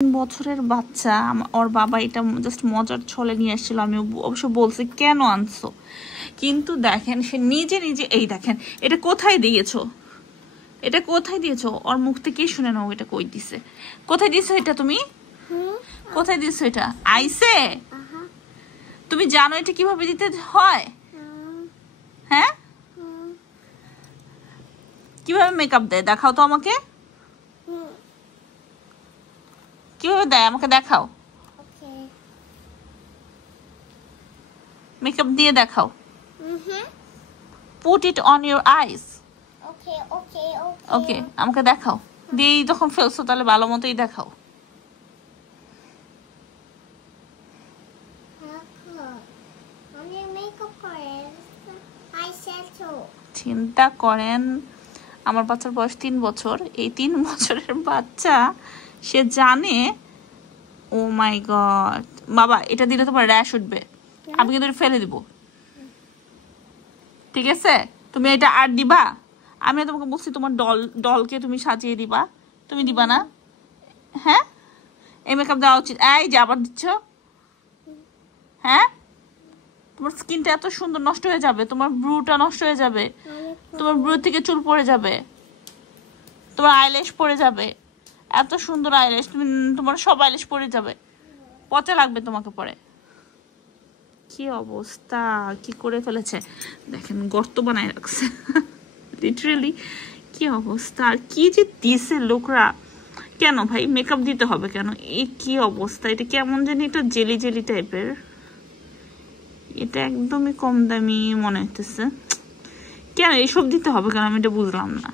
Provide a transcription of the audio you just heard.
বছরের বাচ্চা, ওর বাবা এটা জাস্ট মজার ছলে নিয়ে এসেছিল। আমি অবশ্য বলছি কেন আনছো, কিন্তু দেখেন সে নিজে নিজে, এই দেখেন এটা কোথায় দিয়েছো, এটা কোথায় দিয়েছো, ওর মুখ থেকে শুনে নাও এটা কই দিছে, কোথায় দিছো এটা, তুমি কোথায় দিছো এটা, আইসে? তুমি জানো এটা কিভাবে দিতে হয়? হ্যাঁ, কিভাবে মেকআপ দেয় দেখাও তো আমাকে, কিভাবে দেয় আমাকে দেখাও, মেকআপ দিয়ে দেখাও। Put it on your eyes. ওকে আমাকে দেখাও, দিয়েই যখন ফেলছো তাহলে ভালো মতোই দেখাও। চিন্তা করেন, আমার বাচ্চার বয়স 3 বছর, এই 3 বছরের বাচ্চা সে জানে। ও মাই গড, বাবা এটা দিলে তোমার র্যাশ উঠবে, আমি কিন্তু ফেলে দিব, ঠিক আছে? তুমি এটা আর দিবা? আমি তোমাকে বলছি তোমার ডলকে তুমি সাজিয়ে দিবা, তুমি দিবা না? হ্যাঁ, এই মেকআপ দেওয়া উচিত। এই যে আবার দিচ্ছ, হ্যাঁ? তোমার স্কিনটা এত সুন্দর নষ্ট হয়ে যাবে, তোমার ব্রুটা নষ্ট হয়ে যাবে, তোমার ব্রু থেকে চুল পড়ে যাবে, তোমার আইল্যাশ পড়ে যাবে, এত সুন্দর আইল্যাশ, তোমার সব আইল্যাশ পড়ে যাবে, পচা লাগবে তোমাকে পরে। কি অবস্থা, কি করে ফেলেছে দেখেন, গর্ত বানায় রাখছে লিটারালি। কি অবস্থা, আর কি যে দিছে লোকরা। কেন ভাই মেকআপ দিতে হবে কেন? এই কি অবস্থা, এটা কেমন জানি একটা জেলি জেলি টাইপের, এটা একদমই কম দামি মনে হইতেছে। কেন এইসব দিতে হবে কেন, আমি এটা বুঝলাম না।